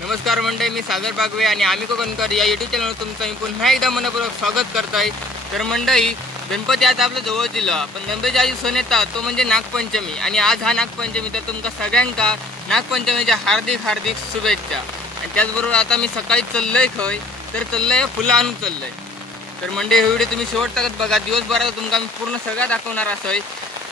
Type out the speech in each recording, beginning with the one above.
नमस्कार मंडळी, मी सागर बागवे आणि आम्ही कोकणकर या यूट्यूब चॅनलवर तुमचं मी पुन्हा एकदा मनपूर्वक स्वागत करत आहे। तर मंडळी, गणपती आता आपलं जवळ दिलं, पण गणपती आधी सण येतात तो म्हणजे नागपंचमी आणि आज हा नागपंचमी। तर तुमका सगळ्यांका नागपंचमीच्या हार्दिक हार्दिक शुभेच्छा। आणि त्याचबरोबर आता मी सकाळी चाललोय खय, तर चाललोय फुलं आणून चाललोय। तर मंडळी, हे व्हिडिओ तुम्ही शेवटपर्यंत बघा, दिवसभरात तुमका मी पूर्ण सगळं दाखवणार असोय।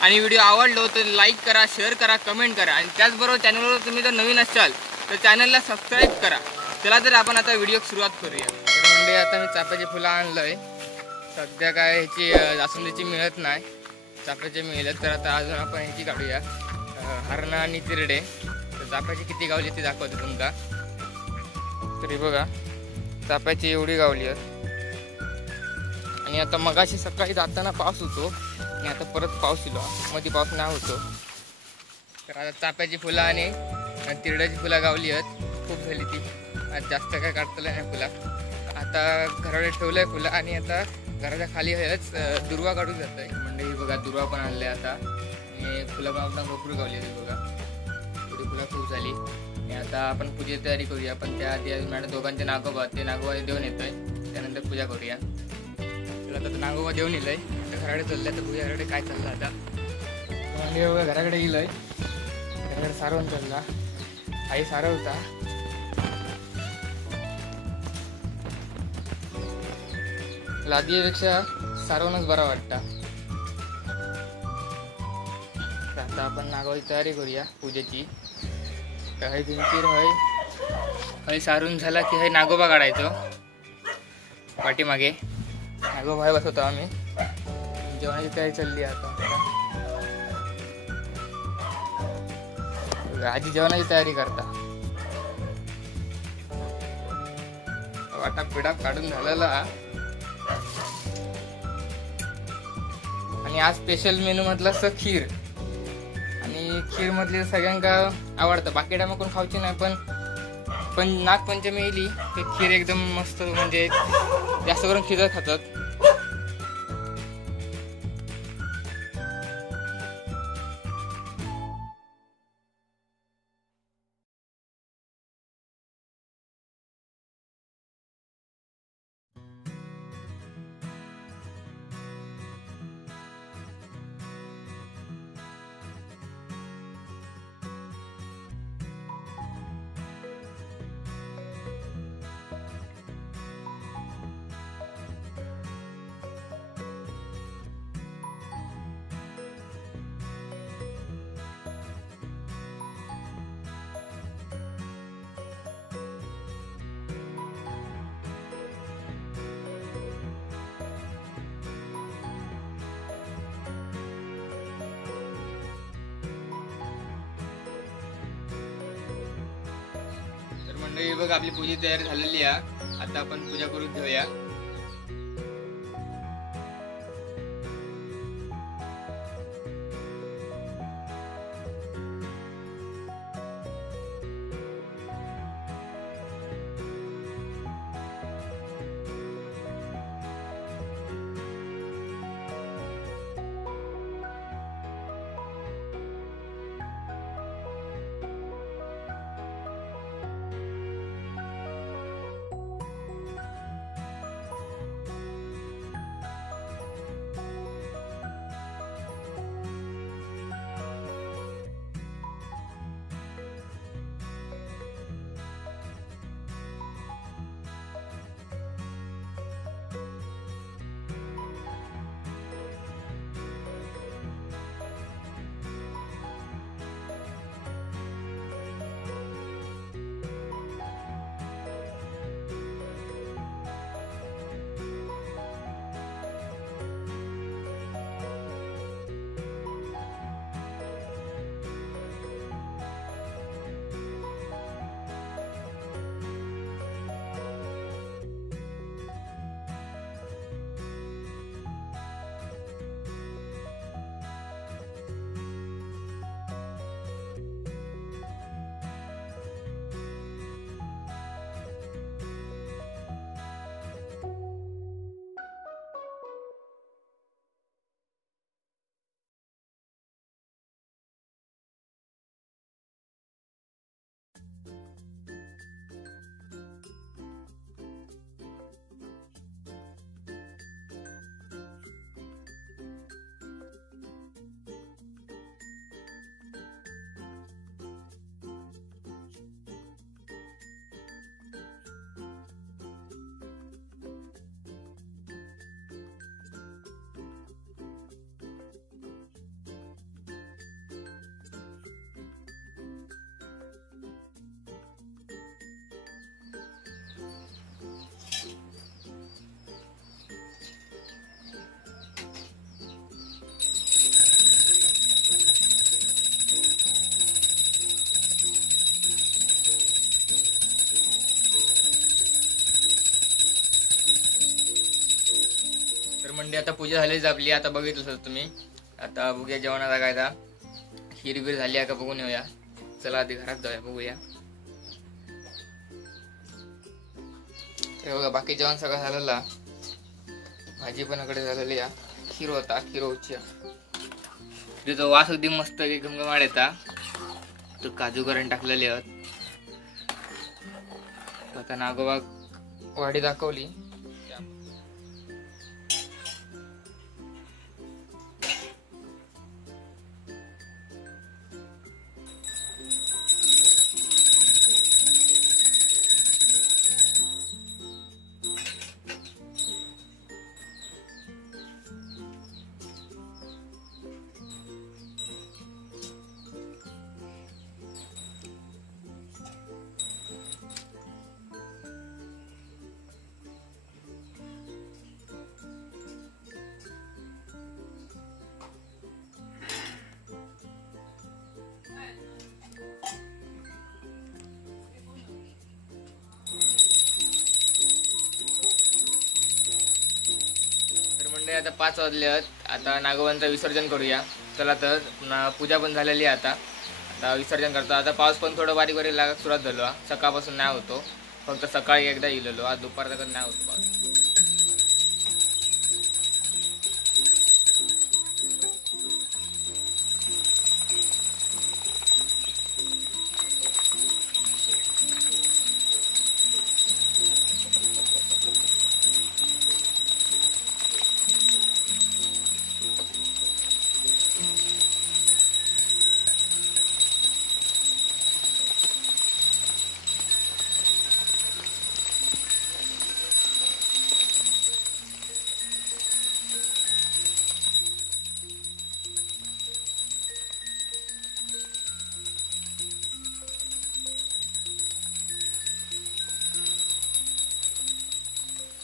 आणि व्हिडिओ आवडलो तर लाईक करा, शेअर करा, कमेंट करा आणि त्याचबरोबर चॅनलवर तुम्ही जर नवीन असाल तर चॅनलला सबस्क्राईब करा। चला तर आपण आता व्हिडिओ सुरुवात करूया। तर म्हणजे आता मी चाफ्याची फुलं आणलंय। सध्या काय ह्याची जास्वंदीची मिळत नाही, चाफ्याची मिळत। तर आता अजून आपण ह्याची काढूया, हरणा आणि तिरडे। तर चाफ्याची किती गावली ती दाखवते तुमका। तरी बघा, चाफ्याची एवढी गावली आहे। आणि आता मगाशी सकाळी जाताना पाऊस होतो आणि आता परत पाऊस येलो, मध्ये पाऊस नाही होतो। तर आता चाफ्याची फुलं आणि तिरड्याची फुलं गावली आहेत, खूप झाली ती। आज जास्त काय काढतलं नाही फुलं। आता घराकडे ठेवलंय फुलं आणि आता घराच्या खाली हेच दुर्वा काढून जात आहे। म्हणजे बघा, दुर्वा पण आणले आता आणि फुलं गावता भरपूर गावली होती बघा, थोडी फुलं खूप झाली। आणि आता आपण पूजेची तयारी करूया, पण त्याआधी मॅडम दोघांचे नागोबा देऊन येत आहे, त्यानंतर पूजा करूया। तर आता नागोबा देऊन येईल आहे, तर घराकडे चाललंय। तर पूजाकडे काय चाललं आता म्हणजे बघा, घराकडे येईल आहे, घराकडे सारवून चालला, आई सारवता। लादीपेक्षा सारवणच बरा वाटतं। आता आपण नागोबाची तयारी करूया पूजेची। काही भिंतीर हय सारून झाला की हय नागोबा काढायचो, पाठीमागे नागोबा हय बसवतो आम्ही। जेवणाची तयारी चालली आता। आजी जेवणाची तयारी करता, वाटा पिडा काढून झालेला। आणि आज स्पेशल मेनू म्हटलं असतं खीर, आणि खीर मधली सगळ्यांका आवडतं। बाकी टायमा कोण खाऊची नाही, पण नागपंचमी येईल ते खीर एकदम मस्त, म्हणजे जास्त करून खीर खातात। मंडळी बघ, आपली पूजा तयारी झालेली आहे। आता आपण पूजा करून घेऊया। म्हणजे आता पूजा झालीच आपली, आता बघितलं तुम्ही. आता बघूया जेवणाला काय आता खीर झाली आहे का बघून येऊया. चला आधी घरात जाऊया बघूया. बघा बाकी जेवण सगळं झालेलं, भाजी पण इकडे झालेली आहे, खीर होता, खीर होची. तिथं वास अगदी मस्त घमघमाट येता. तो काजू करण टाकलेले आहेत. आता नागोबा वाडी दाखवली. आता 5 वाजले आहेत. आता नागोबांचं विसर्जन करूया. चला तर पूजा पण झालेली आहे. आता विसर्जन करतो. आता पाऊस पण थोडं बारीक बारीक लागत सुरुवात झालो. सकाळपासून नाही होतो, फक्त सकाळी एकदा येलेलो. आज दुपारचा नाही होतो पाऊस.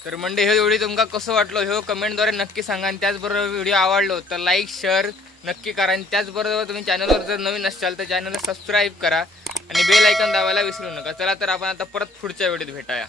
तर म्हणजे हे व्हिडिओ तुमका कसं वाटलं हे कमेंटद्वारे नक्की सांगा. आणि त्याचबरोबर व्हिडिओ आवडलो तर लाईक शेअर नक्की करा. आणि त्याचबरोबर तुम्ही चॅनलवर जर नवीन असाल तर चॅनलला सबस्क्राईब करा आणि बेल आयकॉन दाबायला विसरू नका. चला तर आपण आता परत पुढच्या व्हिडिओत भेटाया.